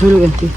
Hulog enti.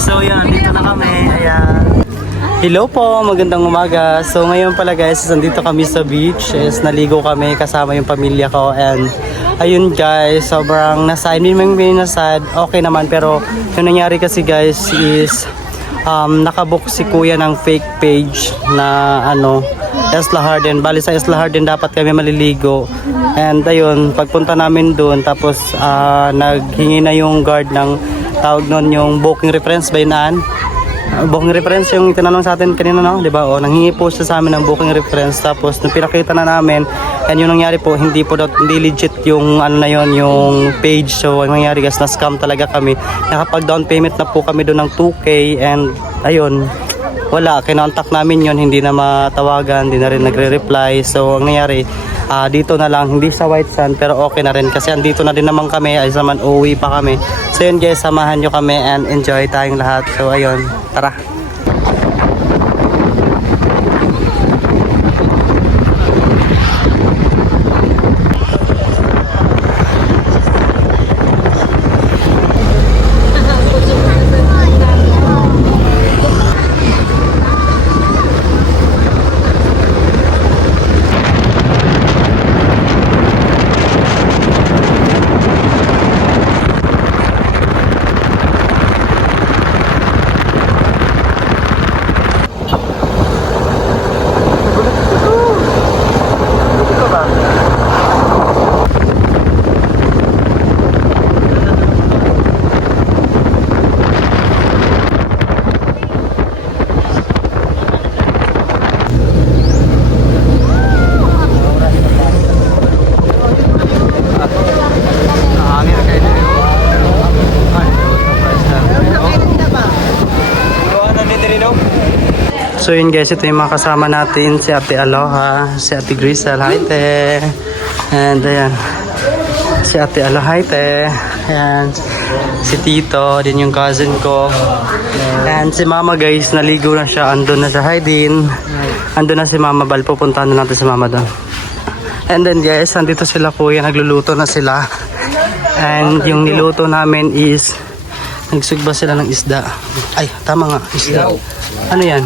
So yan, dito na kami. Ayan. Hello po, magandang umaga. So ngayon pala guys, nandito kami sa beach. Naligo kami kasama yung pamilya ko. And ayun guys, sobrang nasad. Hindi naman nasad. Okay naman, pero yung nangyari kasi guys is nakabook si kuya ng fake page na Esla Harden. Bali sa Esla Harden dapat kami maliligo. And ayun, pagpunta namin doon, tapos naghingi na yung guard ng tawag nun, yung booking reference ba yun? Booking reference yung tinanong sa atin kanina, no? Diba? O, nanghingi po siya sa amin ng booking reference. Tapos nung pinakita na namin, and yung nangyari po, hindi legit yung yung page. So ang nangyari guys, na scam talaga kami. Nakapag down payment na po kami doon ng 2K, and ayun, wala, kinontak namin yun, hindi na matawagan, hindi na rin nagre-reply. So ang nangyari, dito na lang, hindi sa White Sand, pero okay na rin kasi andito na din naman kami, ay naman uuwi pa kami. So yun guys, samahan nyo kami and enjoy tayong lahat. So ayun, tara. So yun guys, ito yung mga kasama natin, si Ate Aloha, si Ate Grisel, hi te. And ayan, si Ate Aloha, hi te. Ayan, si Tito, din yung cousin ko. And si Mama guys, naligo na siya, andun na siya, hi din. Andun na si Mama, bal pupuntahan na natin si Mama doon. And then guys, andito sila kuya, nagluluto na sila. And yung niluto namin is, nagsugba sila ng isda. Ay, tama nga, isda. Ano yan?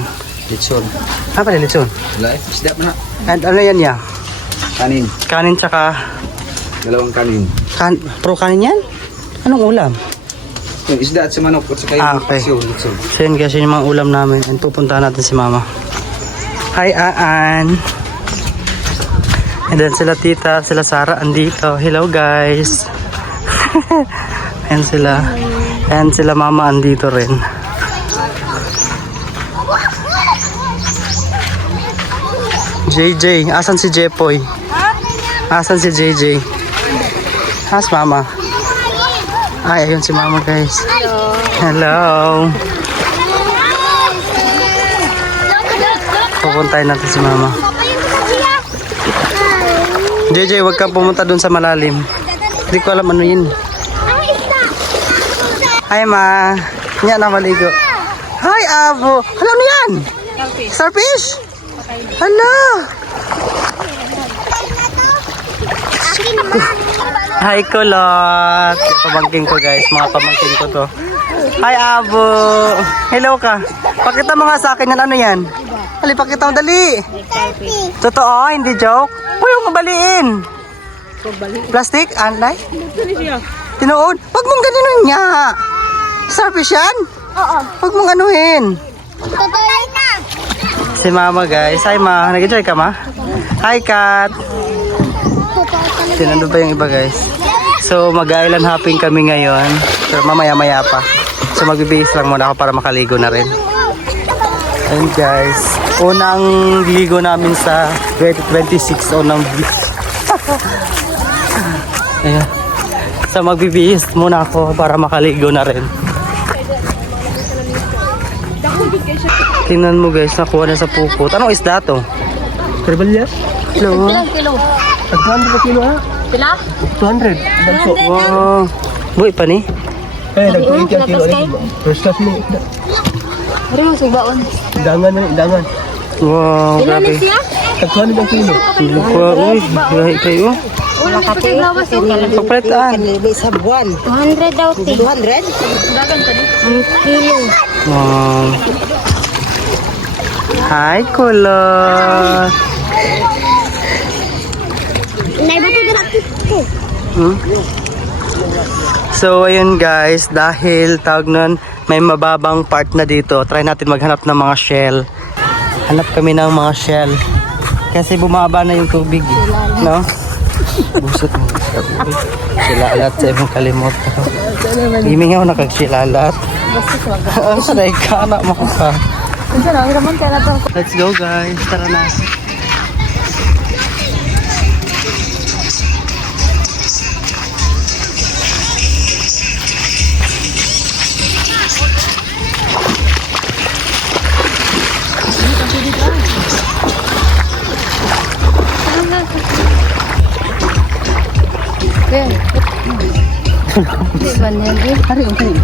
Litson. Ano pala litson? Isda pa na. And ano yan ya? Kanin. Kanin tsaka... Dalawang kanin. Pro kanin yan? Anong ulam? Yung isda at sa manok at saka yung okay. litson. So yun guys, yun yung mga ulam namin. And pupuntahan natin si Mama. Hi Aan! And then sila Tita, sila Sarah andito. Hello guys! And sila. And sila Mama andito rin. JJ, asan si Jepoy? Asan si JJ? As Mama? Ay, ayun si Mama guys. Hello. Pupuntahin natin si Mama. JJ, wag kang pumunta dun sa malalim. Hindi ko alam ano yun. Hi Ma. Yan na maligo. Hi Abo. Alam mo yan? Starfish? Hala! Hi Kulot! Pamangkin ko guys, mga pamangkin ko to. Hi Abo! Hello ka! Pakita mo nga sa akin yan, ano yan? Dali, pakita mo, dali! Totoo, hindi joke? Uy, yung mabaliin! Plastic? Anlay? Tinuod? Huwag mong ganun niya! Starfish yan? Oo. Huwag mong anuhin! Tutuloy na! Si Mama guys. Hi Ma, nag-enjoy ka Ma? Hi Kat. Sinando ba yung iba guys? So mag-island hopping kami ngayon. Pero mamaya-maya pa. So magbibihis lang muna ako para makaligo na rin. And guys, unang ligo namin sa 2026 unang beach. Ayan. So magbibihis muna ako para makaligo na rin. Tingnan mo guys, nakuha na sa pupot. Anong isda to? Karbalyas? Kilo? Ilang kilo? 200 pa kilo ha? Pila? 200. Balso. Wow. Buhay pa ni? Eh, nag-20 ang kilo. First class mo. Ano yung subaon? Idangan na, idangan. Wow, Ilan grabe. na siya? Tag 200 ang kilo. Uy, gahi kayo. Wala ka tayo lawas oh. Papretaan. Sa buwan. 200 daw, te. 200? Ang kilo. Wow. Hi, kulot. Naibato na natin. Hmm? So, ayun guys, dahil tawag nun, may mababang part na dito, try natin maghanap ng mga shell. Hanap kami ng mga shell. Kasi bumaba na yung tubig, no? Busot mo. Silalat sa ibang kalimot. Himingaw na kag silalat. Ang saday ka, anak mo ka. Let's go guys, tara na. Di ba niyan eh? Hari, okay.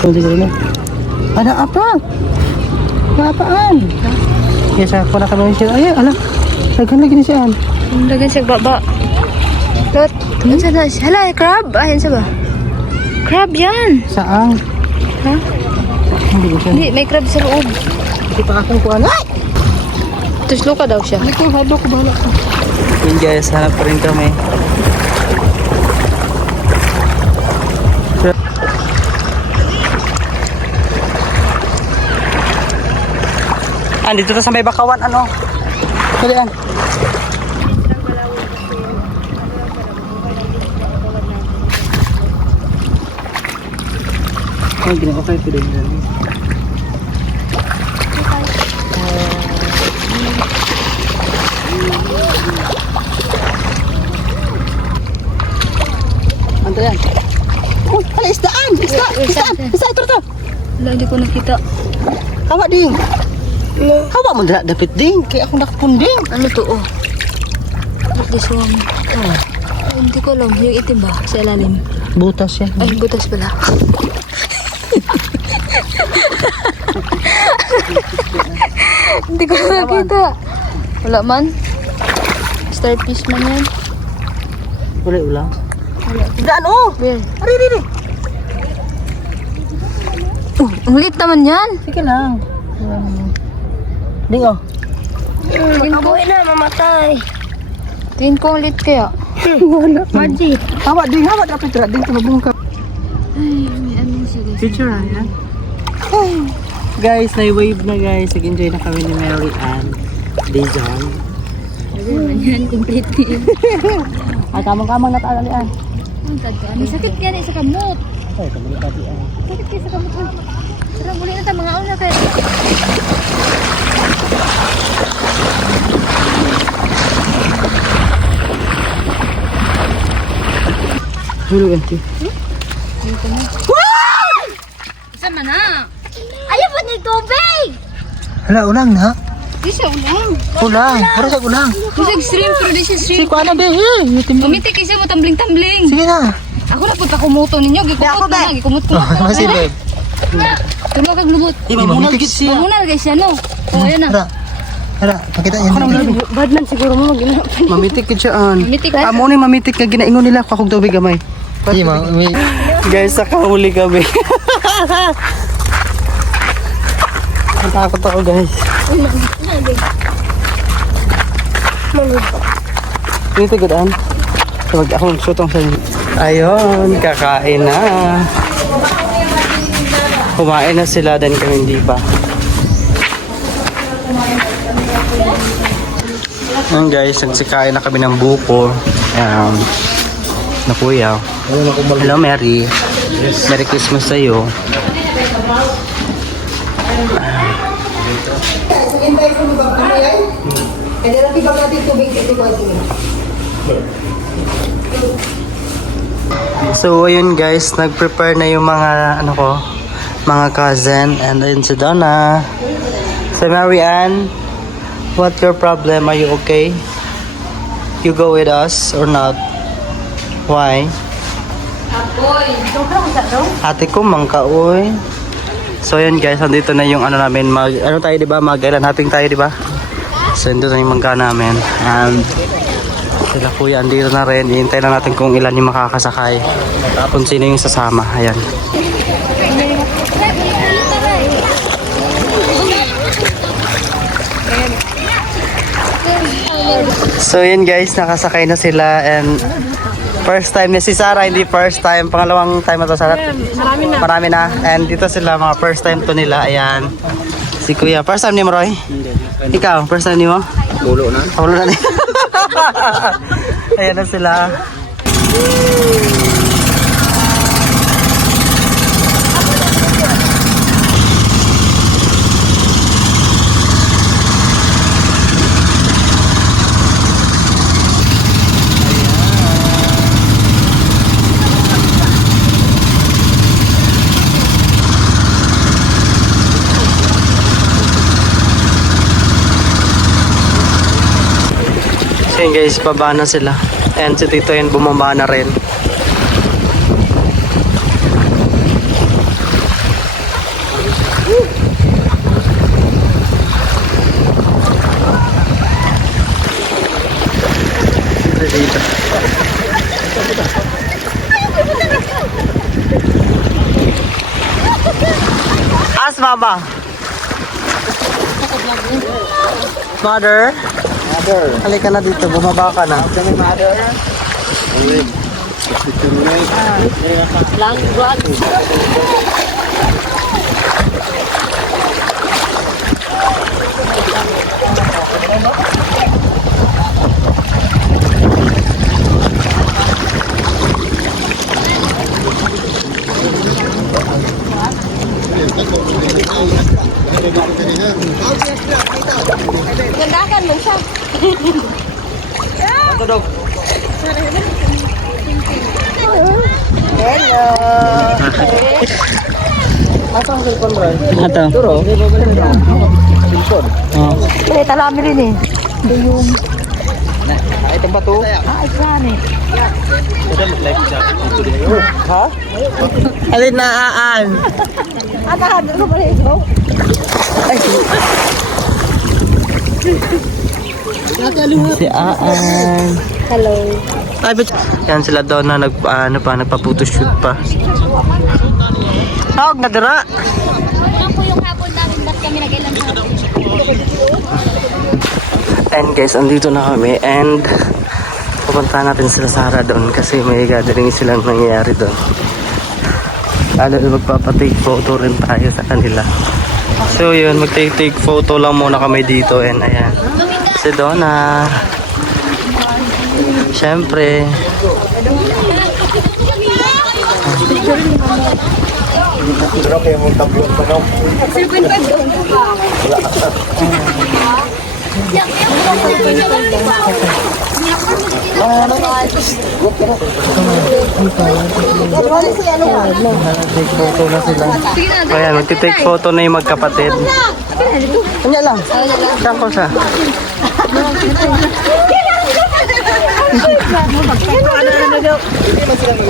Hindi ko rin. Ada apa? Apaan? Yes, ako na kami siya. Ay, ala. Saghan lagi ni siya. Dagan siya baba. Lot, ano na siya? Hala, crab. Ayan siya ba? Crab yan. Saang? Ha? Hindi ko siya. Hindi, may crab sa loob. Hindi pa akong kuha na. Tuslo ka daw siya. Ito, halo ko bahala ko. Yun guys, hanap pa rin kami. Dito na sa may bakawan, ano? Dali, Ay, ginawa kayo pinagdali. Ano yan? Oh, hala, isdaan! Isdaan! Ito. Wala, hindi ko nakita. Hawa ding! Hawa mo na dapat ding! Kaya ako nakapunding! Ano to, oh? Look this one. Oh. Ay, hindi ko alam. Yung itim ba? Sa ilalim. Butas yan. Ay, butas pala. Hindi ko nakita. Wala man. Starfish man yan. Wala ulang. Daan, oh! Yeah. Ari. Ang liit naman yan. Sige lang. Ding, oh. Makabuhay na, mamatay. Tingin ko ang liit kaya. Wala. Magic. Hawa ding, dapat ding sa mabungka. Ay, may ano siya guys. Picture yan. Guys, na-wave na guys. Nag-enjoy na kami ni Mary Ann. Dijon. Ano naman yan, completely. Ay, kamang-kamang nataalalian. May sakit yan sa kamot. Ay, kamang-kamang. Sakit kayo sa kamot. Tara, muli na tayo mga una kayo. Hulog, auntie. Sama na. Ayaw ba ni tubig? Hala, ulang na. Di siya ulang. Ulang. Para sa ulang. Kasi extreme, pero di siya extreme. Sige, ano ba? Kumitik kasi mo tambling-tambling. Sige na. Ako na punta kumuto ninyo. Gikumot na. Gikumot-kumot. Kasi, babe. Tulog kag lumot. Mamunal siya. Mamunal guys yan, no? O, ayan na. Hala, pakita yan. Bad man siguro mo mag-inap. Mamitik ka dyan. Mitik ha? Amo ni mamitik ka. Ginaingon nila. Kakog tubig gamay. Hindi, may... Guys, nakahuli kami. Natakot ako guys. Dito gadaan. Tawag akong sutong sa inyo. Ayun, kakain na. Kumain na sila dan kami hindi pa. Ayun guys, nagsikain na kami ng buko. Na kuya. Hello Mary. Merry Christmas sa iyo. So ayun guys, nag-prepare na yung mga ano ko, mga cousin, and ayun si Donna. So Mary Ann, what's your problem? Are you okay? You go with us or not? Why? Ate ko, mangkaoy. So yun guys, andito na yung ano namin, ano tayo diba, mag-island hopping tayo diba? So yun na yung mangka namin. And sila kuya andito na rin, hihintay lang natin kung ilan yung makakasakay. Kung sino yung sasama, ayan. So yun guys, nakasakay na sila and first time na si Sarah, hindi first time, pangalawang time na to Sarah. Marami na. And dito sila, mga first time to nila, ayan. Si Kuya, first time ni mo Roy? Ikaw, first time ni mo? Ulo na. Ulo na. Ayan na sila. Ayan guys, baba na sila. And si Tito yun bumaba na rin. Dito. As mama. Mother. Halika na dito, bumaba ka na. Gandakan mo siya. Tudog. Hello. Asa ang cellphone rin? Ito. Turo. Eh, talami rin eh. Yung... Ay, ito ba ito? Ah, iklan eh. Ha? Alin na aan? Anahan, ano ba rin ito? Si Aan. Hello. Ay, but yan sila daw na nagpa-photoshoot pa. Tawag na dira. Ano po yung hapon namin ba't kami nag-ilan hapon? And guys, andito na kami and pupunta natin sila Sarah doon kasi may gathering silang nangyayari doon. Lalo magpapatake photo rin tayo sa kanila. So yun, mag-take photo lang muna kami dito and ayan. Si Donna. Siyempre. Take photo na sila. Ayan, magti-take photo na yung magkapatid. Kanya lang. Saan ko sa?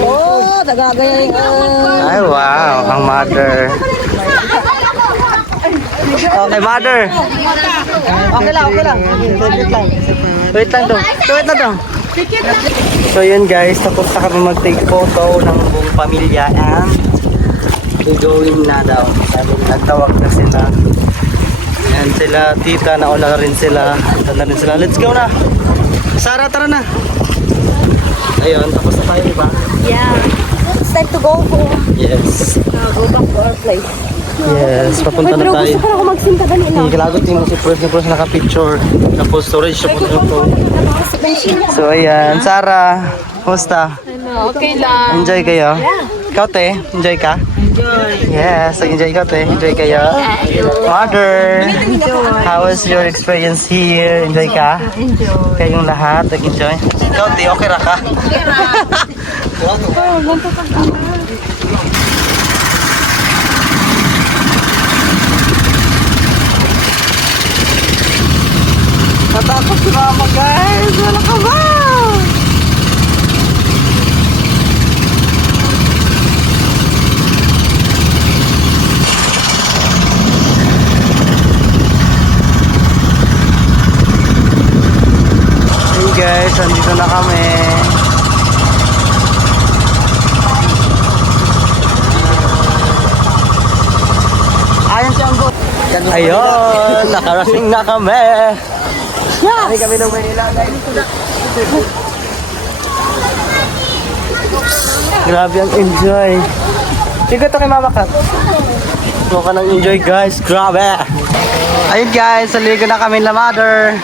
Oh, tagagaya yung... Ay, wow. Ang mother. Okay, mother. Okay lang, okay lang. Wait lang to. Wait lang to. So yun guys, tapos na kami mag-take photo ng buong pamilya and we're going na daw. Sabi nagtawag na sila. And sila, tita, naula rin sila. Ito na rin sila. Let's go na. Sarah, tara na. Ayun, tapos na tayo, diba? Yeah. It's time to go home. Yes. Go back to our place. Yes, papunta na tayo. Gusto ko na ako magsinta ganun lang. Kailangan tingnan si Pres naka-picture. Tapos storage siya po ito. So ayan, Sarah, kumusta? Okay lang. Enjoy kayo? Ikaw te, enjoy ka? Enjoy. Yes, enjoy ka te, enjoy kayo? Mother, how was your experience here? Enjoy ka? Enjoy. Kayong lahat, nag-enjoy? Ikaw te, okay ra ka? Natakot si mama guys, wala ka ba? andito na kami. Ayan siya ang boat. Ayun, nakarating na kami. Yes! Kami ng Manila, guys. Grabe ang enjoy. Sige to kay Mama Kat. So ka nang enjoy guys. Grabe. Ayun guys, saligo na kami la mother.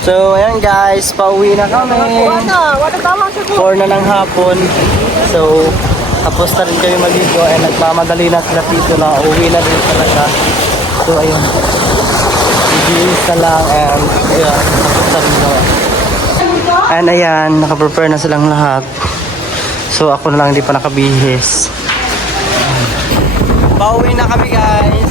So, ayan guys, pauwi na kami. 4 na ng hapon. So, tapos na rin kami maligo and nagmamadali na sila dito na uwi na rin talaga. So, ayun. Ibilis na lang and ayan, tapos na rin na. And ayan, nakaprepare na silang lahat. So, ako na lang hindi pa nakabihis. Pauwi na kami guys.